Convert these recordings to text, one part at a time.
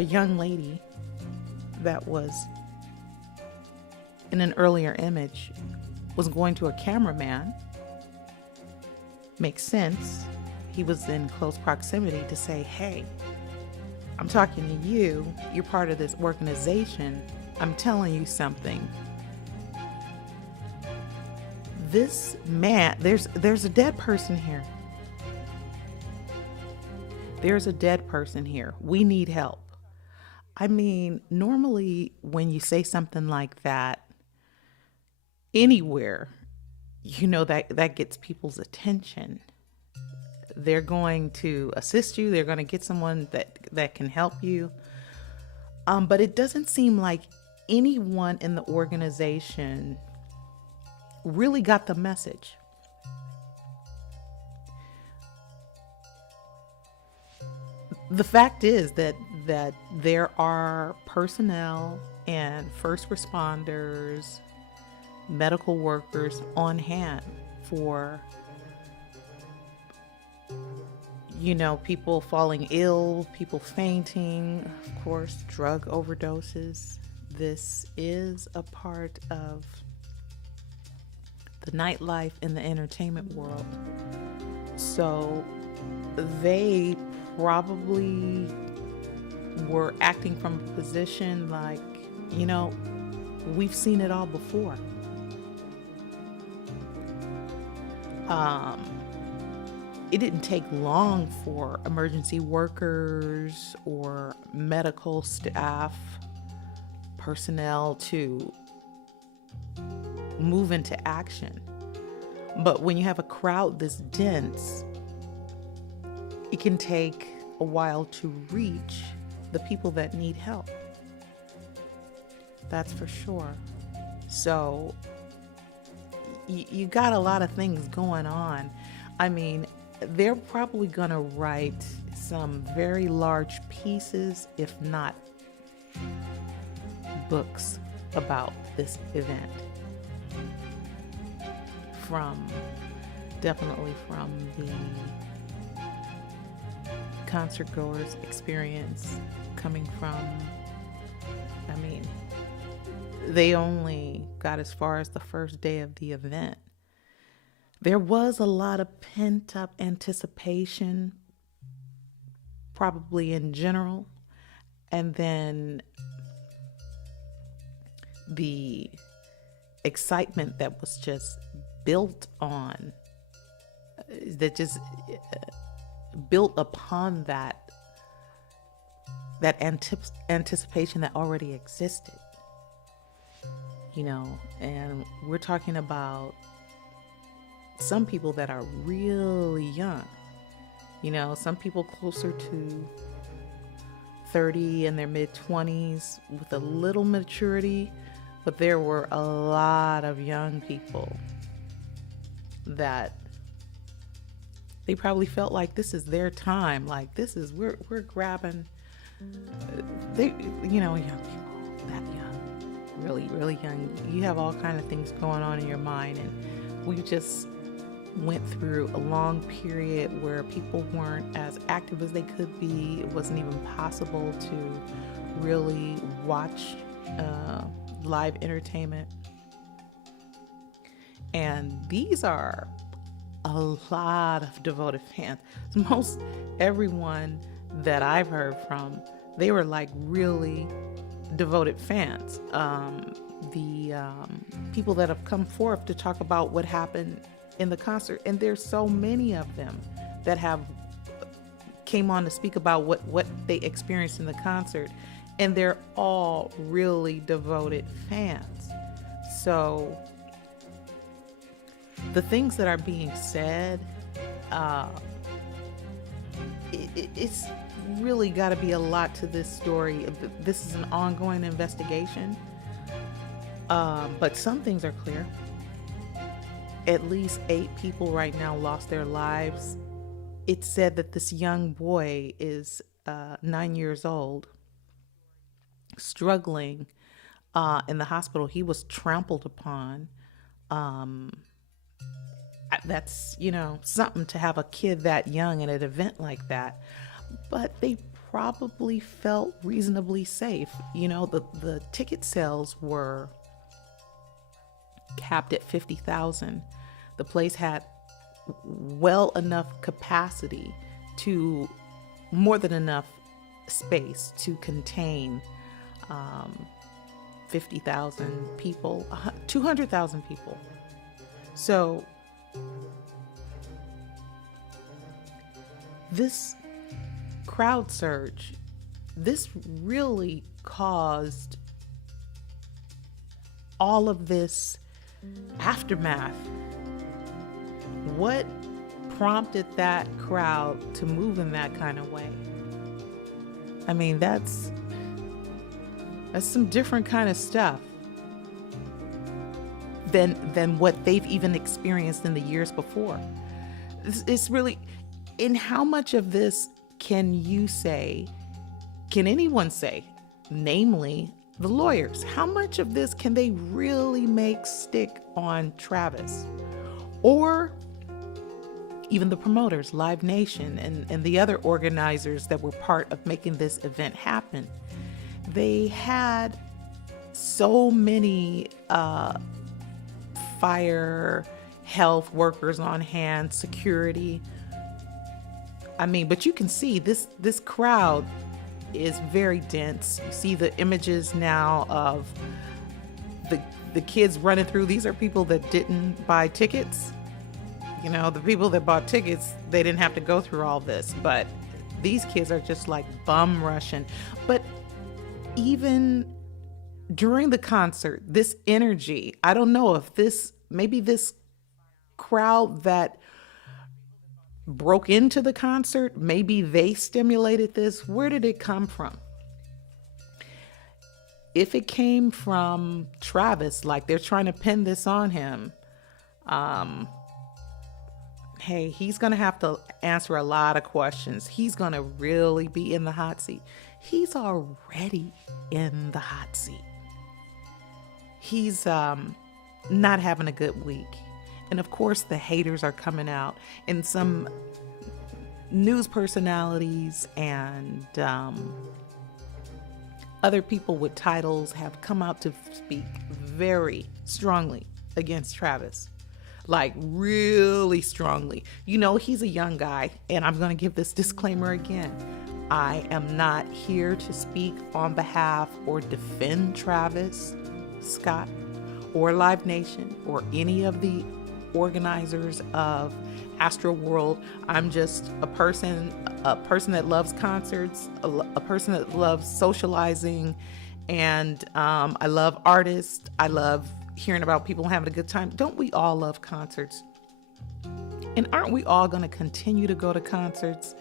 A young lady that was in an earlier image was going to a cameraman. Makes sense. He was in close proximity to say, hey, I'm talking to you. You're part of this organization. I'm telling you something. This man, there's a dead person here. There's a dead person here. We need help. I mean, normally when you say something like that anywhere, that gets people's attention. They're going to assist you. They're going to get someone that can help you. But it doesn't seem like anyone in the organization really got the message. The fact is that there are personnel and first responders, medical workers on hand for, people falling ill, people fainting, of course, drug overdoses. This is a part of the nightlife in the entertainment world. So they probably were acting from a position like, we've seen it all before. It didn't take long for emergency workers or medical staff, personnel to move into action. But when you have a crowd this dense, it can take a while to reach the people that need help. That's for sure. So you got a lot of things going on. I mean, they're probably going to write some very large pieces, if not books, about this event. Definitely from the concert goers' experience, coming from, they only got as far as the first day of the event. There was a lot of pent-up anticipation, probably in general, and then the excitement that was just built upon that anticipation that already existed, and we're talking about some people that are really young, some people closer to 30 in their mid-20s with a little maturity, but there were a lot of young people that they probably felt like this is their time, like we're grabbing, young people, that young, really, really young. You have all kind of things going on in your mind, and we just went through a long period where people weren't as active as they could be. It wasn't even possible to really watch live entertainment. And these are a lot of devoted fans. Most everyone that I've heard from, they were like really devoted fans. The people that have come forth to talk about what happened in the concert, and there's so many of them that have came on to speak about what they experienced in the concert, and they're all really devoted fans. So the things that are being said, it's really got to be a lot to this story. This is an ongoing investigation, but some things are clear. At least 8 people right now lost their lives. It's said that this young boy is 9 years old, struggling in the hospital. He was trampled upon. That's, something to have a kid that young at an event like that. But they probably felt reasonably safe. You know, the ticket sales were capped at 50,000. The place had well enough capacity, to more than enough space to contain 50,000 people, 200,000 people. So this crowd surge, this really caused all of this aftermath. What prompted that crowd to move in that kind of way? I mean, that's some different kind of stuff than what they've even experienced in the years before. It's really, in how much of this can anyone say, namely the lawyers, how much of this can they really make stick on Travis? Or even the promoters, Live Nation, and the other organizers that were part of making this event happen. They had so many fire, health workers on hand, security. I mean, but you can see this crowd is very dense. You see the images now of the kids running through. These are people that didn't buy tickets. You know, the people that bought tickets, they didn't have to go through all this, but these kids are just like bum rushing. But even during the concert, this energy, I don't know if maybe this crowd that broke into the concert, maybe they stimulated this. Where did it come from? If it came from Travis, like they're trying to pin this on him, hey, he's going to have to answer a lot of questions. He's going to really be in the hot seat. He's already in the hot seat. He's not having a good week. And of course, the haters are coming out. And some news personalities and other people with titles have come out to speak very strongly against Travis. Like really strongly. You know, he's a young guy, and I'm going to give this disclaimer again. I am not here to speak on behalf or defend Travis Scott or Live Nation or any of the organizers of Astroworld. I'm just a person that loves concerts, a person that loves socializing, and I love artists. I love hearing about people having a good time. Don't we all love concerts? And aren't we all going to continue to go to concerts?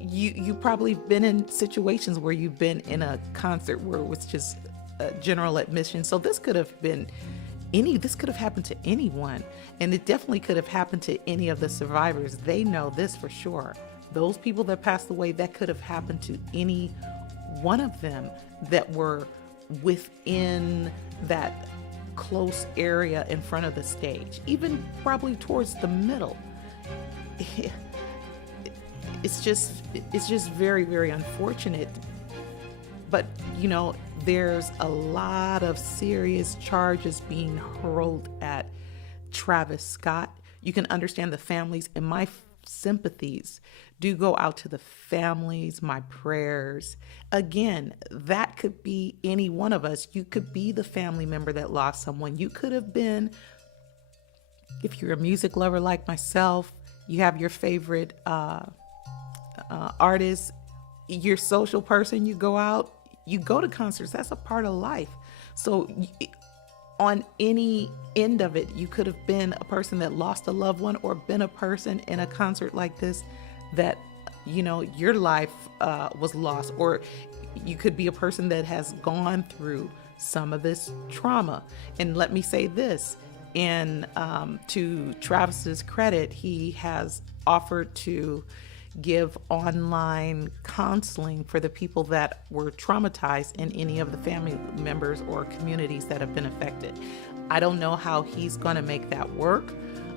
You probably been in situations where you've been in a concert where it was just general admission. So this could have happened to anyone, and it definitely could have happened to any of the survivors. They know this for sure. Those people that passed away, that could have happened to any one of them that were within that close area in front of the stage, even probably towards the middle. It's just very, very unfortunate. But, you know, there's a lot of serious charges being hurled at Travis Scott. You can understand the families, and my sympathies do go out to the families, my prayers. Again, that could be any one of us. You could be the family member that lost someone. You could have been, if you're a music lover like myself, you have your favorite artist, you're a social person, you go out, you go to concerts. That's a part of life. So on any end of it, you could have been a person that lost a loved one, or been a person in a concert like this that, you know, your life was lost, or you could be a person that has gone through some of this trauma. And let me say this, to Travis's credit, he has offered to give online counseling for the people that were traumatized in any of the family members or communities that have been affected. I don't know how he's going to make that work,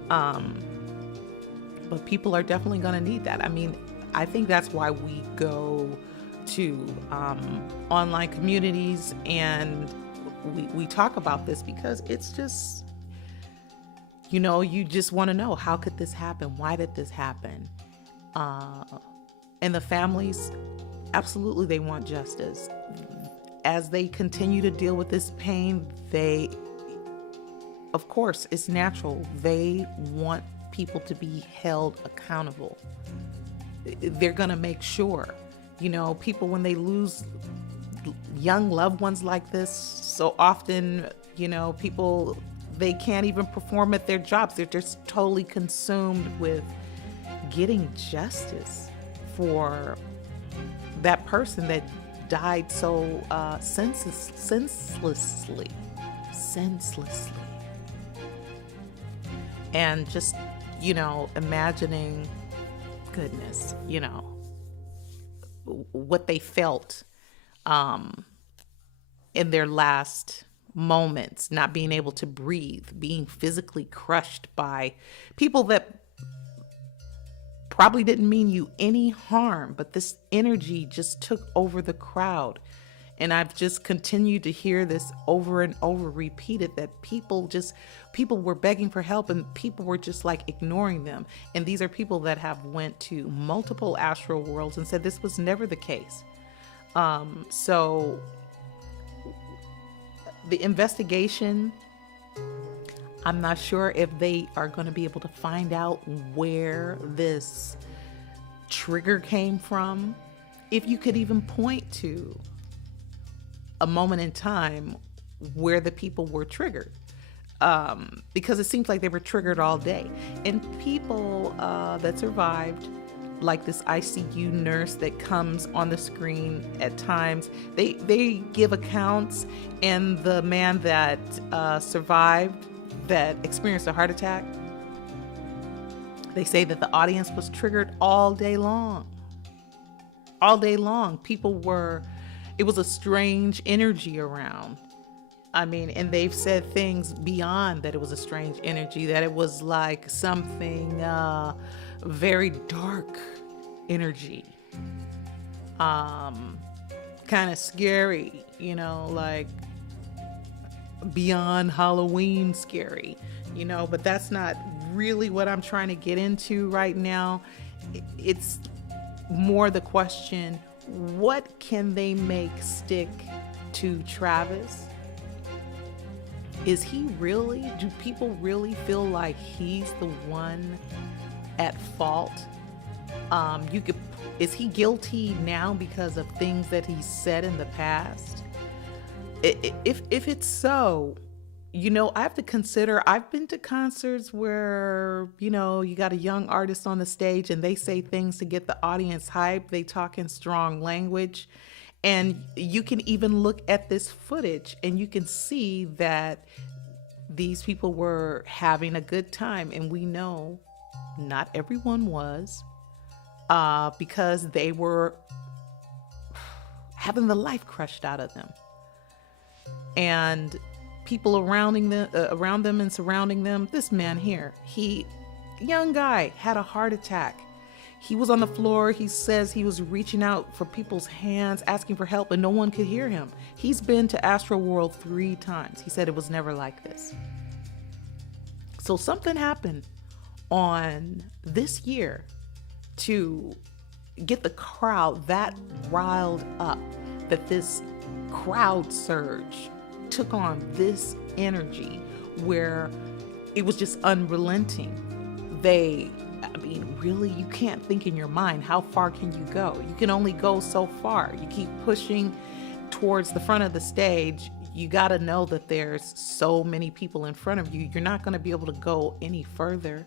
but people are definitely going to need that. I mean, I think that's why we go to online communities and we talk about this, because it's just, you just want to know, how could this happen? Why did this happen? And the families, absolutely, they want justice. As they continue to deal with this pain, of course, it's natural. They want people to be held accountable. They're going to make sure, people, when they lose young loved ones like this, so often, people, they can't even perform at their jobs. They're just totally consumed with getting justice for that person that died so senselessly. And just, imagining, goodness, what they felt in their last moments, not being able to breathe, being physically crushed by people that probably didn't mean you any harm, but this energy just took over the crowd. And I've just continued to hear this over and over repeated, that people were begging for help and people were just like ignoring them. And these are people that have went to multiple astral worlds and said this was never the case. So the investigation, I'm not sure if they are going to be able to find out where this trigger came from. If you could even point to a moment in time where the people were triggered, because it seems like they were triggered all day. And people that survived, like this ICU nurse that comes on the screen at times, they give accounts, and the man that survived, that experienced a heart attack, they say that the audience was triggered all day long. It was a strange energy around. And they've said things beyond that it was a strange energy, that it was like something very dark energy, kind of scary, like beyond Halloween scary, but that's not really what I'm trying to get into right now. It's more the question, what can they make stick to Travis? Do people really feel like he's the one at fault? Is he guilty now because of things that he said in the past? If it's so, I have to consider, I've been to concerts where, you got a young artist on the stage and they say things to get the audience hyped. They talk in strong language. And you can even look at this footage and you can see that these people were having a good time. And we know not everyone was, because they were having the life crushed out of them. And people around them and surrounding them, this man here, young guy, had a heart attack. He was on the floor. He says he was reaching out for people's hands, asking for help, and no one could hear him. He's been to Astro World 3 times. He said it was never like this. So something happened on this year to get the crowd that riled up, that this crowd surge took on this energy where it was just unrelenting. Really, you can't think in your mind, how far can you go? You can only go so far. You keep pushing towards the front of the stage. You got to know that there's so many people in front of you. You're not going to be able to go any further.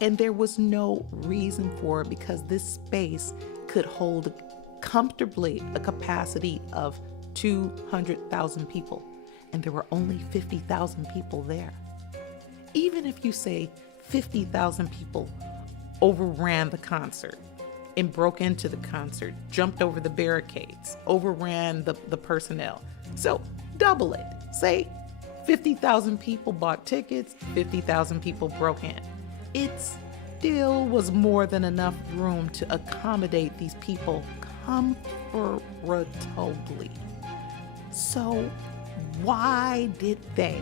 And there was no reason for it, because this space could hold comfortably a capacity of 200,000 people. And there were only 50,000 people there. Even if you say 50,000 people overran the concert and broke into the concert, jumped over the barricades, overran the personnel. So double it. Say 50,000 people bought tickets, 50,000 people broke in. It's still was more than enough room to accommodate these people comfortably. So why did they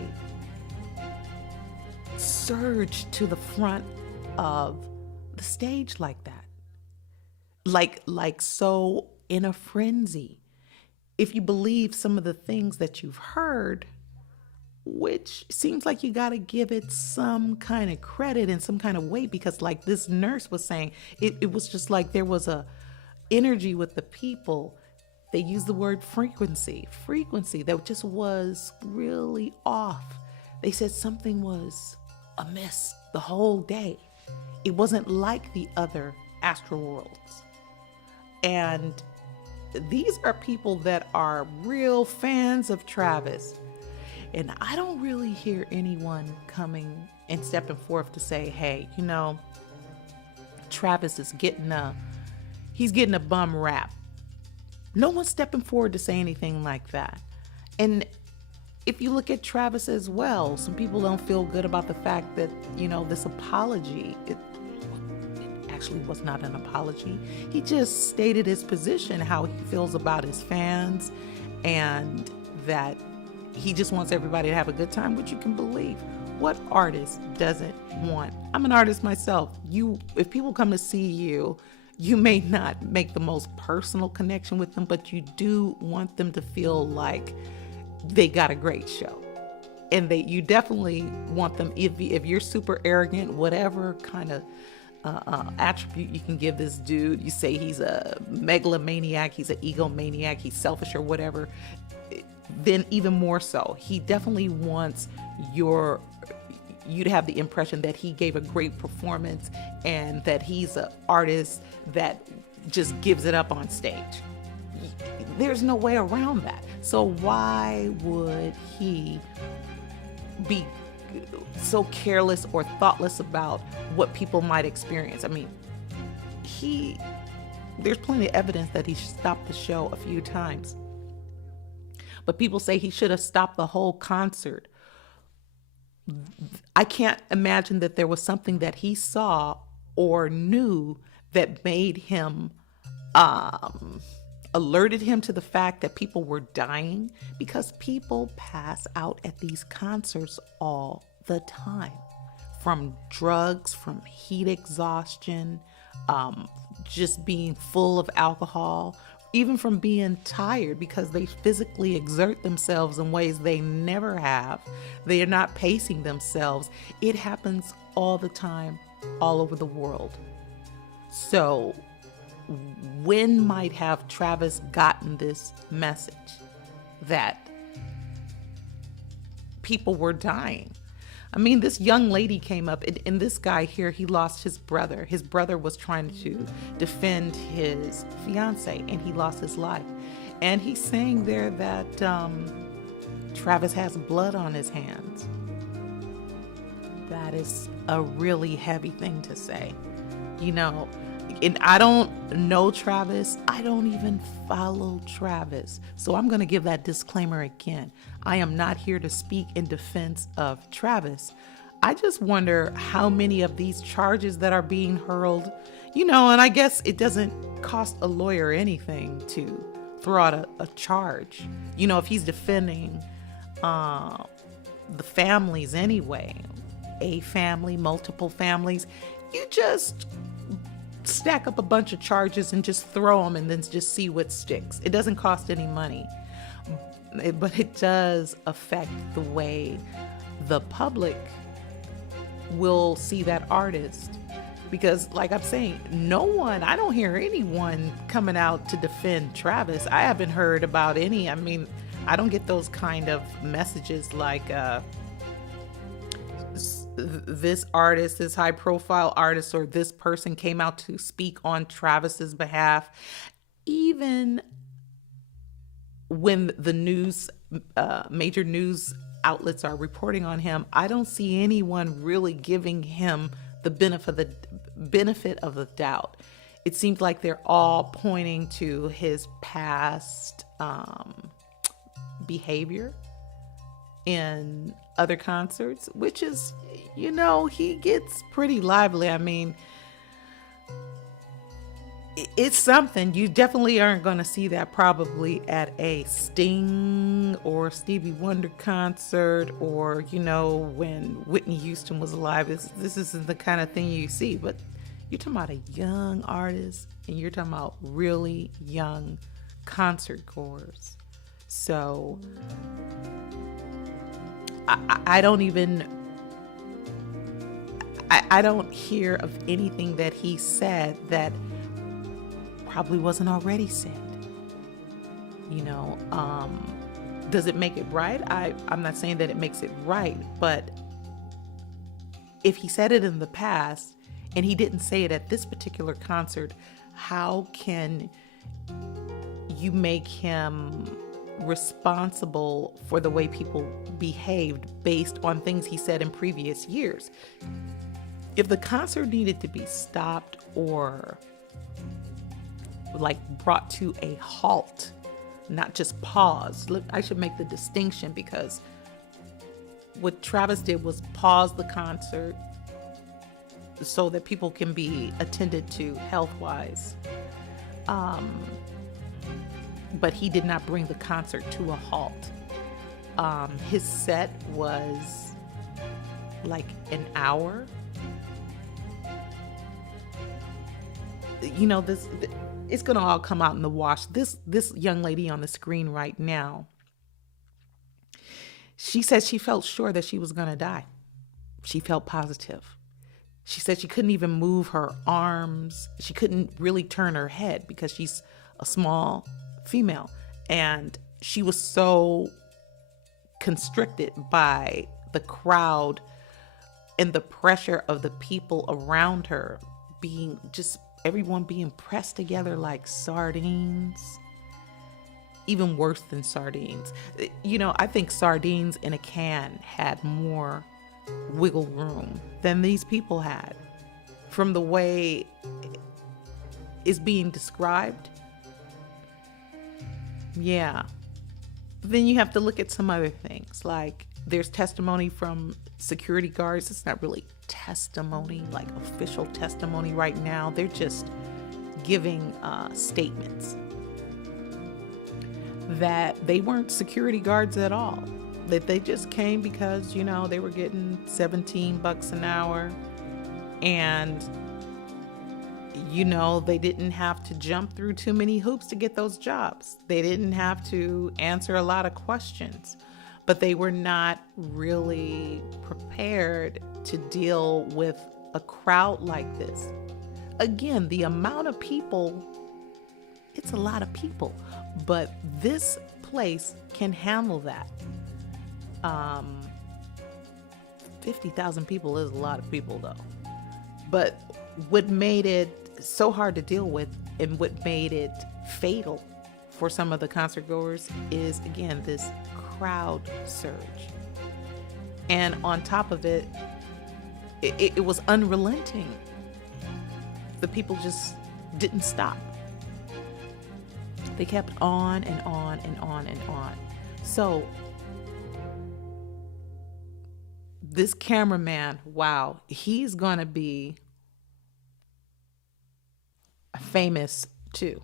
surge to the front of the stage like that? Like so in a frenzy. If you believe some of the things that you've heard, which seems like you got to give it some kind of credit and some kind of weight, because like this nurse was saying, it was just like there was a energy with the people. They used the word frequency that just was really off. They said something was amiss the whole day. It wasn't like the other astroworlds. And these are people that are real fans of Travis. And I don't really hear anyone coming and stepping forth to say, hey, you know, Travis is getting a bum rap. No one's stepping forward to say anything like that. And if you look at Travis as well, some people don't feel good about the fact that, you know, this apology, it actually was not an apology. He just stated his position, how he feels about his fans, and that he just wants everybody to have a good time, which you can believe. What artist doesn't want? I'm an artist myself. If people come to see you, you may not make the most personal connection with them, but you do want them to feel like they got a great show. And you definitely want them, if you're super arrogant, whatever kind of attribute you can give this dude, you say he's a megalomaniac, he's an egomaniac, he's selfish or whatever, then even more so, he definitely wants you to have the impression that he gave a great performance and that he's an artist that just gives it up on stage. There's no way around that. So why would he be so careless or thoughtless about what people might experience? I mean, there's plenty of evidence that he stopped the show a few times. But people say he should have stopped the whole concert. I can't imagine that there was something that he saw or knew that made him, alerted him to the fact that people were dying, because people pass out at these concerts all the time, from drugs, from heat exhaustion, just being full of alcohol, even from being tired because they physically exert themselves in ways they never have. They are not pacing themselves. It happens all the time, all over the world. So when might have Travis gotten this message that people were dying? I mean, this young lady came up, and this guy here, he lost his brother. His brother was trying to defend his fiance, and he lost his life. And he's saying there that Travis has blood on his hands. That is a really heavy thing to say. You know, and I don't know Travis. I don't even follow Travis. So I'm going to give that disclaimer again. I am not here to speak in defense of Travis. I just wonder how many of these charges that are being hurled, you know, and I guess it doesn't cost a lawyer anything to throw out a charge. You know, if he's defending the families anyway, a family, multiple families, you just stack up a bunch of charges and just throw them and then just see what sticks. It doesn't cost any money, but it does affect the way the public will see that artist. Because like I'm saying, I don't hear anyone coming out to defend Travis. I haven't heard about any. I mean, I don't get those kind of messages like, this artist, this high profile artist, or this person came out to speak on Travis's behalf. Even when the news, major news outlets are reporting on him, I don't see anyone really giving him the benefit of the doubt. It seems like they're all pointing to his past behavior in other concerts, which is, you know, he gets pretty lively. I mean, it's something. You definitely aren't going to see that probably at a Sting or Stevie Wonder concert, or when Whitney Houston was alive. This isn't the kind of thing you see. But you're talking about a young artist, and you're talking about really young concert goers. So I don't even I don't hear of anything that he said that probably wasn't already said. Does it make it right? I'm not saying that it makes it right, but if he said it in the past and he didn't say it at this particular concert, how can you make him responsible for the way people behaved based on things he said in previous years? If the concert needed to be stopped or brought to a halt, not just pause. Look, I should make the distinction, because what Travis did was pause the concert so that people can be attended to health-wise. But he did not bring the concert to a halt. His set was like an hour. This it's gonna all come out in the wash. This young lady on the screen right now, she said she felt sure that she was gonna die. She felt positive. She said she couldn't even move her arms. She couldn't really turn her head because she's a small female, and she was so constricted by the crowd and the pressure of the people around her, everyone being pressed together like sardines. Even worse than sardines. I think sardines in a can had more wiggle room than these people had. From the way it's being described. Yeah. Then you have to look at some other things. Like, there's testimony from security guards. It's not really testimony, like official testimony right now. They're just giving statements that they weren't security guards at all. That they just came because, they were getting $17 an hour, and they didn't have to jump through too many hoops to get those jobs. They didn't have to answer a lot of questions, but they were not really prepared to deal with a crowd like this. Again, the amount of people, it's a lot of people, but this place can handle that. 50,000 people is a lot of people, though. But what made it so hard to deal with, and what made it fatal for some of the concert goers, is, again, this crowd surge. And on top of it, it was unrelenting. The people just didn't stop. They kept on and on and on and on. So this cameraman, wow, he's gonna be famous too.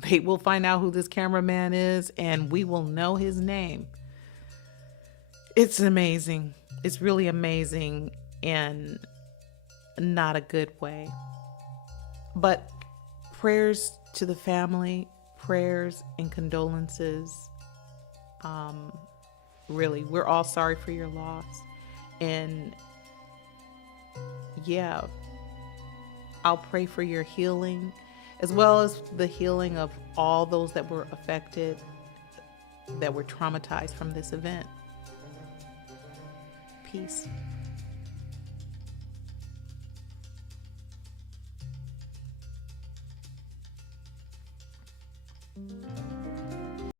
They will find out who this cameraman is, and we will know his name. It's amazing. It's really amazing, in not a good way. But prayers to the family, prayers and condolences. Really, we're all sorry for your loss. And yeah, I'll pray for your healing, as well as the healing of all those that were affected, that were traumatized from this event. Peace.